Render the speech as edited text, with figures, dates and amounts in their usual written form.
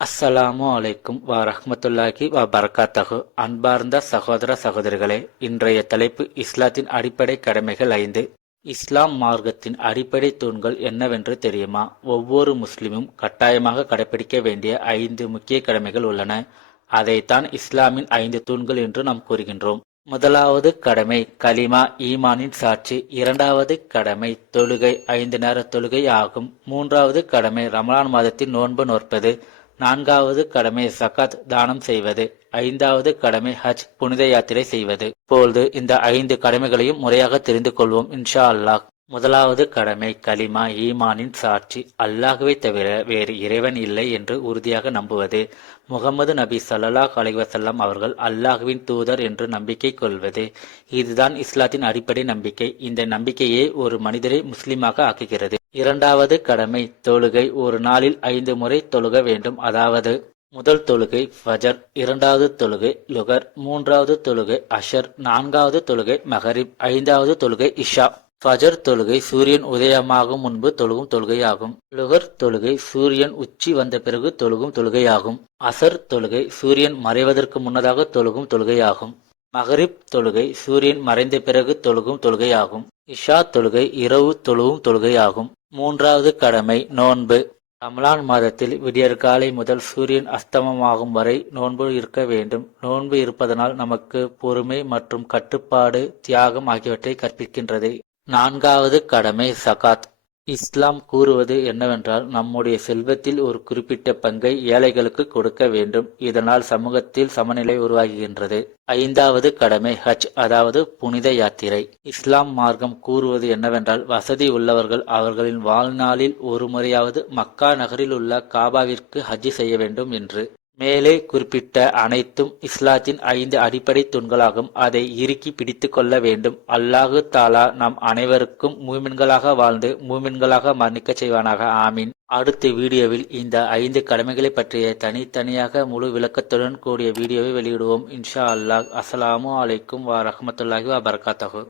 அஸ்ஸலாமு அலைக்கும் வரஹ்மத்துல்லாஹி வபரகாத்தஹு. அன்பார்ந்த சகோதர சகோதரிகளே, இன்றைய தலைப்பு இஸ்லாத்தின் அடிப்படை கடமைகள் 5. இஸ்லாம் மார்க்கத்தின் அடிப்படை தூண்கள் என்னவென்று தெரியுமா? ஒவ்வொரு முஸ்லிமும் கட்டாயமாக கடைபிடிக்க வேண்டிய 5 முக்கிய கடமைகள் உள்ளன. அதைத்தான் இஸ்லாமின் 5 தூண்கள் என்று நாம் கூறுகின்றோம். முதலாவது கடமை கலிமா, ஈமானின் சாட்சி. இரண்டாவது கடமை தொழுகை, 5 நேர தொழுகை ஆகும். மூன்றாவது கடமை ரமலான் மாதத்தில் நோன்பு நோற்பது. நான்காவது கடமை சகாத், தானம் செய்வது. ஐந்தாவது கடமை ஹஜ், புனித யாத்திரை செய்வது. இப்பொழுது இந்த 5 கடமைகளையும் முறையாக தெரிந்து கொள்வோம் இன்ஷா அல்லாஹ். முதலாவது கடமை கலிமா, ஈமானின் சாட்சி. அல்லாஹுவை தவிர வேறு இறைவன் இல்லை என்று உறுதியாக நம்புவது. முகமது நபி ஸல்லல்லாஹு அலைஹி வஸல்லம் அவர்கள் அல்லாஹுவின் தூதர் என்று நம்பிக்கை கொள்வது. இதுதான் இஸ்லாத்தின் அடிப்படை நம்பிக்கை. இந்த நம்பிக்கையே ஒரு மனிதரை முஸ்லிமாக ஆக்குகிறது. இரண்டாவது கடமை தொழுகை. ஒரு நாளில் 5 முறை தொழுக வேண்டும். அதாவது முதல் தொழுகை ஃபஜர், இரண்டாவது தொழுகை லுகர், மூன்றாவது தொழுகை அஷர், நான்காவது தொழுகை மகரிப், ஐந்தாவது தொழுகை இஷா. ஃபஜர் தொழுகை சூரியன் உதயமாகும் முன்பு தொழுகும் தொழுகையாகும். லுகர் தொழுகை சூரியன் உச்சி வந்த பிறகு தொழுகும் தொழுகையாகும். அசர் தொழுகை சூரியன் மறைவதற்கு முன்னதாக தொழுகும் தொழுகையாகும். மகரிப் தொழுகை சூரியன் மறைந்த பிறகு தொழுகும் தொழுகையாகும். இஷா தொழுகை இரவு தொழுகும் தொழுகையாகும். மூன்றாவது கடமை நோன்பு. ரமலான் மாதத்தில் விடியற்காலை முதல் சூரியன் அஸ்தமமாகும் வரை நோன்பு இருக்க வேண்டும். நோன்பு இருப்பதனால் நமக்கு பொறுமை மற்றும் கட்டுப்பாடு, தியாகம் ஆகியவற்றை கற்பிக்கின்றது. நான்காவது கடமை சகாத். இஸ்லாம் கூறுவது என்னவென்றால், நம்முடைய செல்வத்தில் ஒரு குறிப்பிட்ட பங்கை ஏழைகளுக்கு கொடுக்க வேண்டும். இதனால் சமூகத்தில் சமநிலை உருவாகுகின்றது. ஐந்தாவது கடமை ஹஜ், அதாவது புனித யாத்திரை. இஸ்லாம் மார்க்கம் கூறுவது என்னவென்றால், வசதி உள்ளவர்கள் அவர்களின் வாழ்நாளில் ஒரு முறையாவது மக்கா நகரில் உள்ள காபாவிற்கு ஹஜ் செய்ய வேண்டும் என்று. மேலே குறிப்பிட்ட அனைத்தும் இஸ்லாத்தின் 5 அடிப்படை தூண்களாகும். அதை இறுக்கி பிடித்து கொள்ள வேண்டும். அல்லாஹு தாலா நம் அனைவருக்கும் மூமின்களாக வாழ்ந்து மூமின்களாக மரணிக்க செய்வானாக. ஆமீன். அடுத்த வீடியோவில் இந்த 5 கடமைகளை பற்றிய தனித்தனியாக முழு விளக்கத்துடன் கூடிய வீடியோவை வெளியிடுவோம் இன்ஷா அல்லாஹ். அஸ்ஸலாமு அலைக்கும் வரஹ்மத்துல்லாஹி வபரகாத்தஹு.